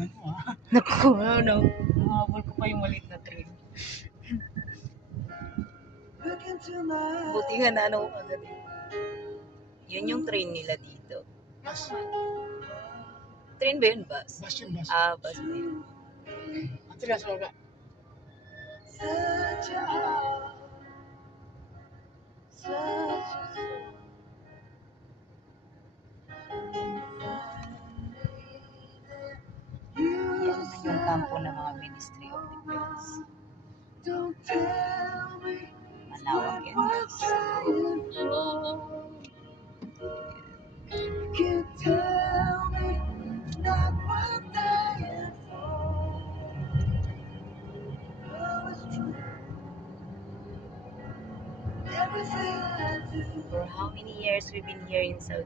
Tingnan mo ah. Naku, ano, nahabol ko pa yung maliit na train. Buti nga na ano ko agad eh. Yun yung train nila dito. Bus. Train ba yun? Bus? Bus yun, bus. Ah, bus ba yun? Ate nasa baba. Yan naman yung kampo ng mga Ministry of Defense. Malawak yan guys. For how many years we've been here in Saudi?